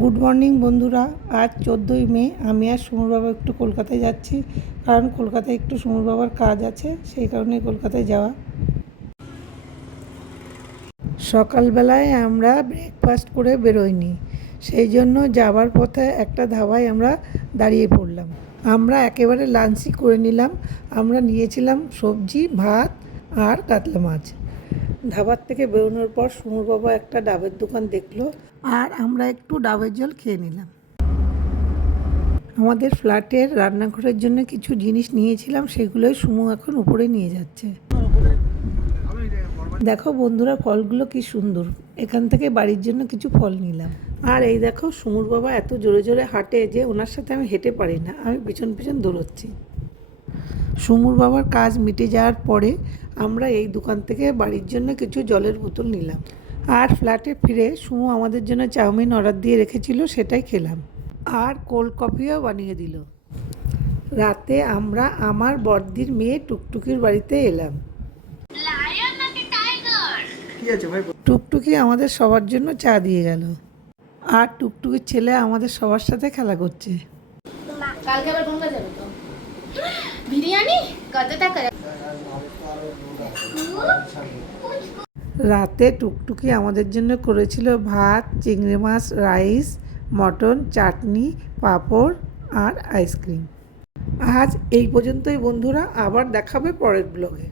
Good morning বন্ধুরা। আজ 14ই মে। আমি আর সুমুর বাবা একটু কলকাতায় যাচ্ছি, কারণ কলকাতায় একটু সুমুর বাবার কাজ আছে, সেই কারণে কলকাতায় যাওয়া। সকালবেলায় আমরা ব্রেকফাস্ট করে বেরোইনি, সেই জন্য যাবার পথে একটা ধাবায় আমরা দাঁড়িয়ে পড়লাম। আমরা একেবারে লাঞ্চই করে নিলাম। আমরা নিয়েছিলাম সবজি, ভাত আর কাতলা মাছ। ধাবার থেকে বেরোনোর পর সুমুর বাবা একটা ডাবের দোকান দেখলো, আর আমরা একটু ডাবের জল খেয়ে নিলাম। আমাদের ফ্ল্যাটের রান্নাঘরের জন্য কিছু জিনিস নিয়েছিলাম, সেগুলোই সুমু এখন উপরে নিয়ে যাচ্ছে। দেখো বন্ধুরা, ফলগুলো কি সুন্দর। এখান থেকে বাড়ির জন্য কিছু ফল নিলাম। আর এই দেখো, সুমুর বাবা এত জোরে জোরে হাঁটে যে ওনার সাথে আমি হেঁটে পারি না, আমি পিছন পিছন দৌড়চ্ছি। সুমুর বাবার কাজ মিটে যাওয়ার পরে আমরা এই দোকান থেকে বাড়ির জন্য কিছু জলের বোতল নিলাম। আর ফ্ল্যাটে ফিরে সুমু আমাদের জন্য চাউমিন অর্ডার দিয়ে রেখেছিল, সেটাই খেলাম। আর কোল্ড কফিও বানিয়ে দিল। রাতে আমরা আমার বড়দির মেয়ে টুকটুকির বাড়িতে এলাম। টুকটুকি আমাদের সবার জন্য চা দিয়ে গেল, আর টুকটুকির ছেলে আমাদের সবার সাথে খেলা করছে। কালকে আবার গঙ্গা যাবে তো। বিরিয়ানি কত টাকা? রাতে টুকটুকি আমাদের জন্য করেছিল ভাত, চিংড়ি মাছ, রাইস, মটন, চাটনি, পাঁপড় আর আইসক্রিম। আজ এই পর্যন্তই বন্ধুরা, আবার দেখাবে পরের ব্লগে।